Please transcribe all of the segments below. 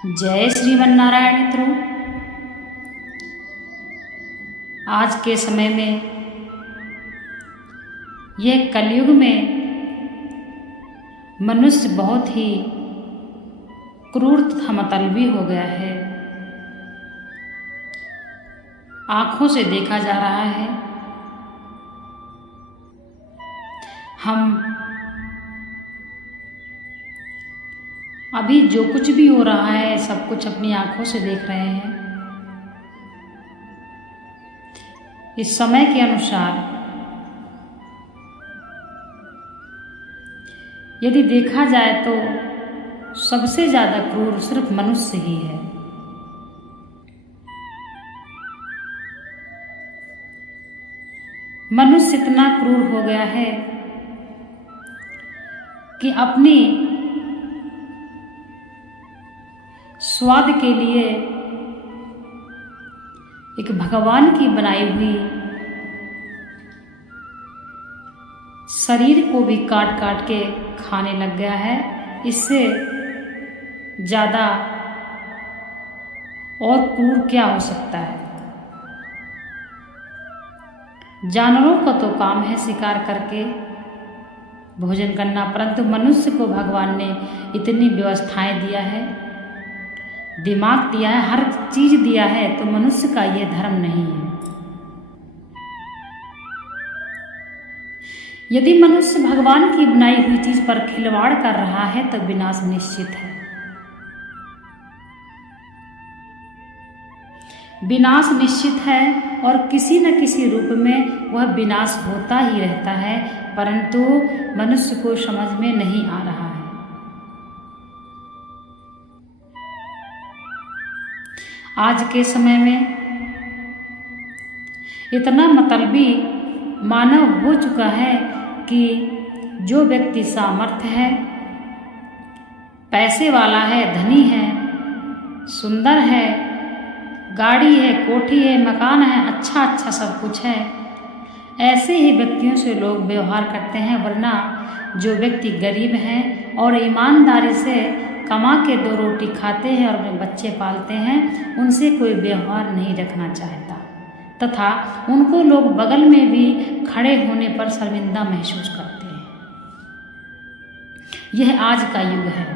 जय श्रीमन नारायण मित्रों। आज के समय में यह कलयुग में मनुष्य बहुत ही क्रूर तथा मतलबी हो गया है। आंखों से देखा जा रहा है। हम अभी जो कुछ भी हो रहा है सब कुछ अपनी आंखों से देख रहे हैं। इस समय के अनुसार यदि देखा जाए तो सबसे ज्यादा क्रूर सिर्फ मनुष्य ही है। मनुष्य इतना क्रूर हो गया है कि अपनी स्वाद के लिए एक भगवान की बनाई हुई शरीर को भी काट काट के खाने लग गया है। इससे ज्यादा और क्रूर क्या हो सकता है। जानवरों का तो काम है शिकार करके भोजन करना, परंतु मनुष्य को भगवान ने इतनी व्यवस्थाएं दिया है, दिमाग दिया है, हर चीज दिया है, तो मनुष्य का यह धर्म नहीं है। यदि मनुष्य भगवान की बनाई हुई चीज पर खिलवाड़ कर रहा है तो विनाश निश्चित है। विनाश निश्चित है और किसी न किसी रूप में वह विनाश होता ही रहता है, परंतु मनुष्य को समझ में नहीं आ रहा है। आज के समय में इतना मतलबी मानव हो चुका है कि जो व्यक्ति सामर्थ्य है, पैसे वाला है, धनी है, सुंदर है, गाड़ी है, कोठी है, मकान है, अच्छा अच्छा सब कुछ है, ऐसे ही व्यक्तियों से लोग व्यवहार करते हैं। वरना जो व्यक्ति गरीब हैं और ईमानदारी से कमा के दो रोटी खाते हैं और अपने बच्चे पालते हैं, उनसे कोई व्यवहार नहीं रखना चाहता तथा उनको लोग बगल में भी खड़े होने पर शर्मिंदा महसूस करते हैं। यह आज का युग है।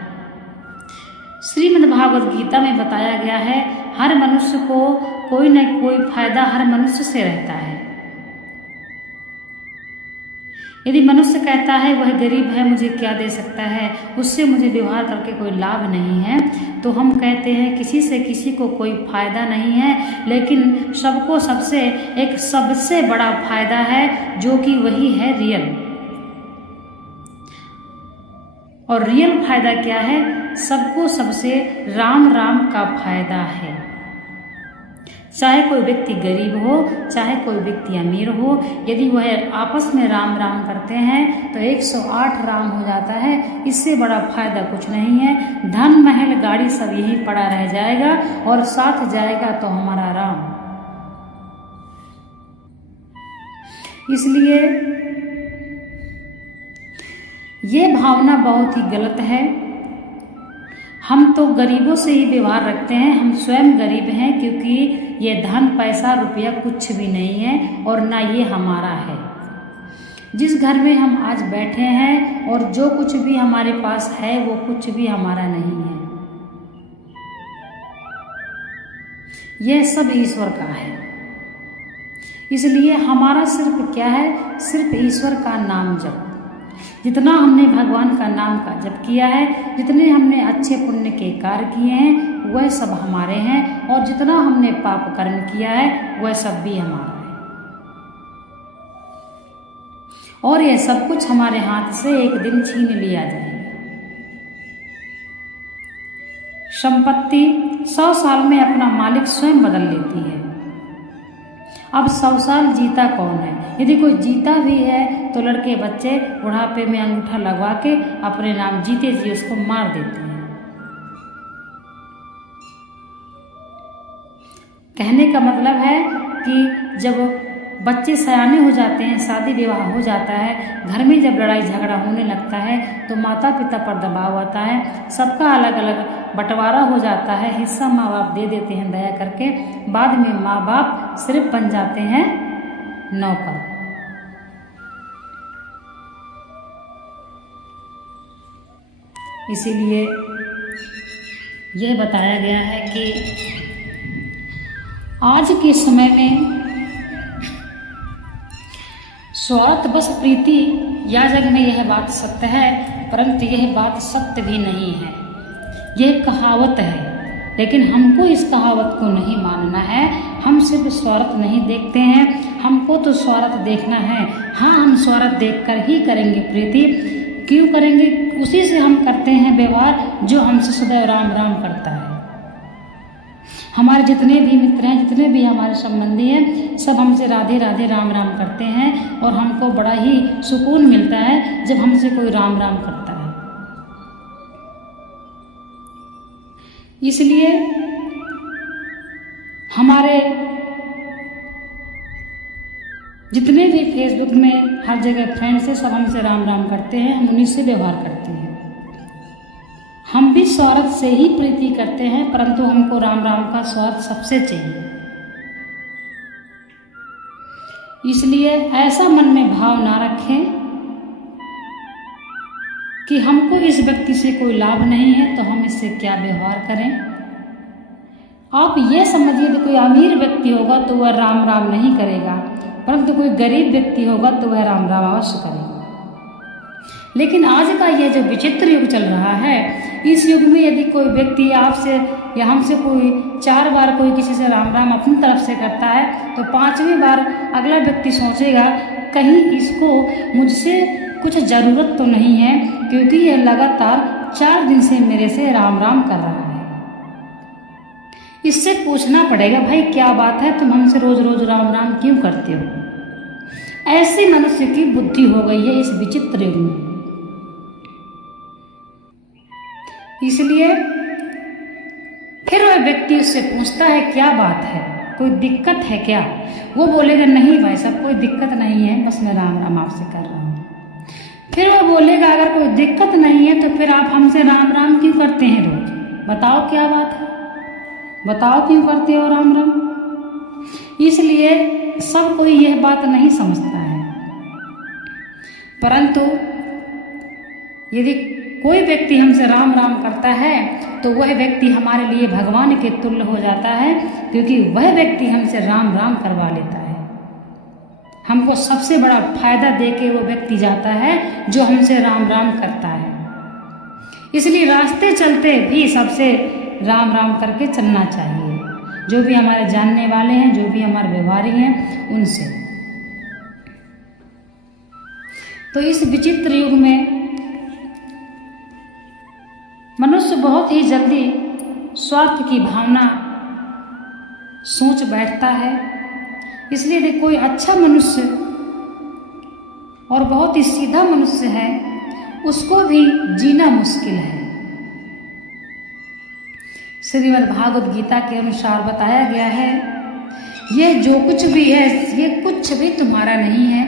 श्रीमद्भागवत गीता में बताया गया है, हर मनुष्य को कोई न कोई फायदा हर मनुष्य से रहता है। यदि मनुष्य कहता है वह गरीब है, मुझे क्या दे सकता है, उससे मुझे व्यवहार करके कोई लाभ नहीं है, तो हम कहते हैं किसी से किसी को कोई फायदा नहीं है, लेकिन सबको सबसे बड़ा फायदा है, जो कि वही है रियल। और रियल फायदा क्या है? सबको सबसे राम राम का फायदा है। चाहे कोई व्यक्ति गरीब हो, चाहे कोई व्यक्ति अमीर हो, यदि वह आपस में राम राम करते हैं तो 108 राम हो जाता है। इससे बड़ा फायदा कुछ नहीं है। धन महल गाड़ी सब यहीं पड़ा रह जाएगा और साथ जाएगा तो हमारा राम। इसलिए ये भावना बहुत ही गलत है। हम तो गरीबों से ही व्यवहार रखते हैं। हम स्वयं गरीब हैं, क्योंकि ये धन पैसा रुपया कुछ भी नहीं है और ना ये हमारा है। जिस घर में हम आज बैठे हैं और जो कुछ भी हमारे पास है वो कुछ भी हमारा नहीं है। यह सब ईश्वर का है। इसलिए हमारा सिर्फ क्या है? सिर्फ ईश्वर का नाम जप। जितना हमने भगवान का नाम का जप किया है, जितने हमने अच्छे पुण्य के कार्य किए हैं, वह सब हमारे हैं, और जितना हमने पाप कर्म किया है वह सब भी हमारा है। और यह सब कुछ हमारे हाथ से एक दिन छीन लिया जाएगा। संपत्ति 100 साल में अपना मालिक स्वयं बदल लेती है। अब 100 साल जीता कौन है? यदि कोई जीता भी है तो लड़के बच्चे बुढ़ापे में अंगूठा लगवा के अपने नाम जीते जी उसको मार देते हैं। कहने का मतलब है कि जब बच्चे सयाने हो जाते हैं, शादी विवाह हो जाता है, घर में जब लड़ाई झगड़ा होने लगता है तो माता पिता पर दबाव आता है, सबका अलग अलग बंटवारा हो जाता है, हिस्सा माँ बाप दे देते हैं दया करके, बाद में माँ बाप सिर्फ बन जाते हैं नौकर। इसीलिए यह बताया गया है कि आज के समय में स्वार्थ बस प्रीति या जग में यह बात सत्य है, परंतु यह बात सत्य भी नहीं है। यह कहावत है, लेकिन हमको इस कहावत को नहीं मानना है। हम सिर्फ स्वार्थ नहीं देखते हैं, हमको तो स्वार्थ देखना है। हाँ, हम स्वार्थ देखकर ही करेंगे प्रीति। क्यों करेंगे? उसी से हम करते हैं व्यवहार जो हमसे सदैव राम राम करता है। हमारे जितने भी मित्र हैं, जितने भी हमारे संबंधी हैं, सब हमसे राधे राधे राम राम करते हैं और हमको बड़ा ही सुकून मिलता है जब हमसे कोई राम राम करता है। इसलिए हमारे जितने भी फेसबुक में हर जगह फ्रेंड्स है, सब हमसे राम राम करते हैं, हम उन्हीं से व्यवहार करते हैं। हम भी स्वार्थ से ही प्रीति करते हैं, परंतु हमको राम राम का स्वार्थ सबसे चाहिए। इसलिए ऐसा मन में भाव ना रखें कि हमको इस व्यक्ति से कोई लाभ नहीं है तो हम इससे क्या व्यवहार करें। आप ये समझिए कि कोई अमीर व्यक्ति होगा तो वह राम राम नहीं करेगा, परंतु कोई गरीब व्यक्ति होगा तो वह राम राम अवश्य करेगा। लेकिन आज का यह जो विचित्र युग चल रहा है, इस युग में यदि कोई व्यक्ति आपसे या हमसे कोई 4 बार कोई किसी से राम राम अपनी तरफ से करता है तो 5वीं बार अगला व्यक्ति सोचेगा कहीं इसको मुझसे कुछ ज़रूरत तो नहीं है, क्योंकि यह लगातार 4 दिन से मेरे से राम राम कर रहा है। इससे पूछना पड़ेगा, भाई क्या बात है, तुम हमसे रोज रोज राम राम क्यों करते हो? ऐसे मनुष्य की बुद्धि हो गई है इस विचित्र युग में। इसलिए फिर वह व्यक्ति उससे पूछता है क्या बात है, कोई दिक्कत है क्या? वो बोलेगा नहीं भाई साहब, कोई दिक्कत नहीं है, बस मैं राम राम आपसे कर रहा हूँ। फिर वह बोलेगा अगर कोई दिक्कत नहीं है तो फिर आप हमसे राम राम क्यों करते हैं रोज? बताओ क्या बात है, बताओ क्यों करते हो राम राम? इसलिए सब कोई यह बात नहीं समझता है, परंतु यदि कोई व्यक्ति हमसे राम राम करता है तो वह व्यक्ति हमारे लिए भगवान के तुल्य हो जाता है, क्योंकि वह व्यक्ति हमसे राम राम करवा लेता है। हमको सबसे बड़ा फायदा देके वो व्यक्ति जाता है जो हमसे राम राम करता है। इसलिए रास्ते चलते भी सबसे राम राम करके चलना चाहिए, जो भी हमारे जानने वाले हैं, जो भी हमारे व्यवहारी हैं, उनसे। तो इस विचित्र युग में मनुष्य बहुत ही जल्दी स्वार्थ की भावना सोच बैठता है। इसलिए यदि कोई अच्छा मनुष्य और बहुत ही सीधा मनुष्य है, उसको भी जीना मुश्किल है। श्रीमद् भागवत गीता के अनुसार बताया गया है, ये जो कुछ भी है ये कुछ भी तुम्हारा नहीं है,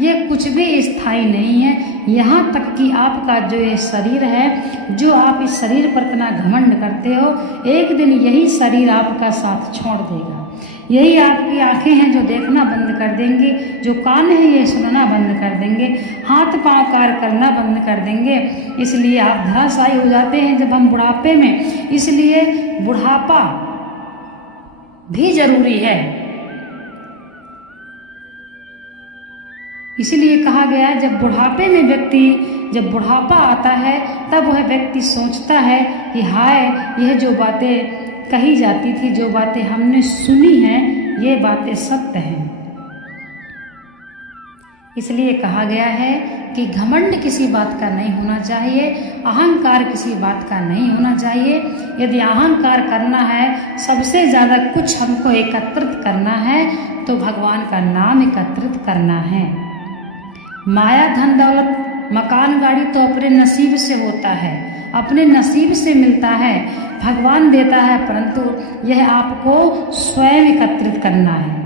ये कुछ भी स्थायी नहीं है। यहाँ तक कि आपका जो ये शरीर है, जो आप इस शरीर पर इतना घमंड करते हो, एक दिन यही शरीर आपका साथ छोड़ देगा। यही आपकी आंखें हैं जो देखना बंद कर देंगे, जो कान है ये सुनना बंद कर देंगे, हाथ पांव कार्य करना बंद कर देंगे। इसलिए आप धराशायी हो जाते हैं जब हम बुढ़ापे में। इसलिए बुढ़ापा भी जरूरी है। इसीलिए कहा गया है जब बुढ़ापे में जब बुढ़ापा आता है तब वह व्यक्ति सोचता है कि हाय, यह जो बातें कही जाती थी, जो बातें हमने सुनी हैं, ये बातें सत्य हैं। इसलिए कहा गया है कि घमंड किसी बात का नहीं होना चाहिए, अहंकार किसी बात का नहीं होना चाहिए। यदि अहंकार करना है, सबसे ज़्यादा कुछ हमको एकत्रित करना है तो भगवान का नाम एकत्रित करना है। माया धन दौलत मकान गाड़ी तो अपने नसीब से होता है, अपने नसीब से मिलता है, भगवान देता है, परंतु यह आपको स्वयं एकत्रित करना है।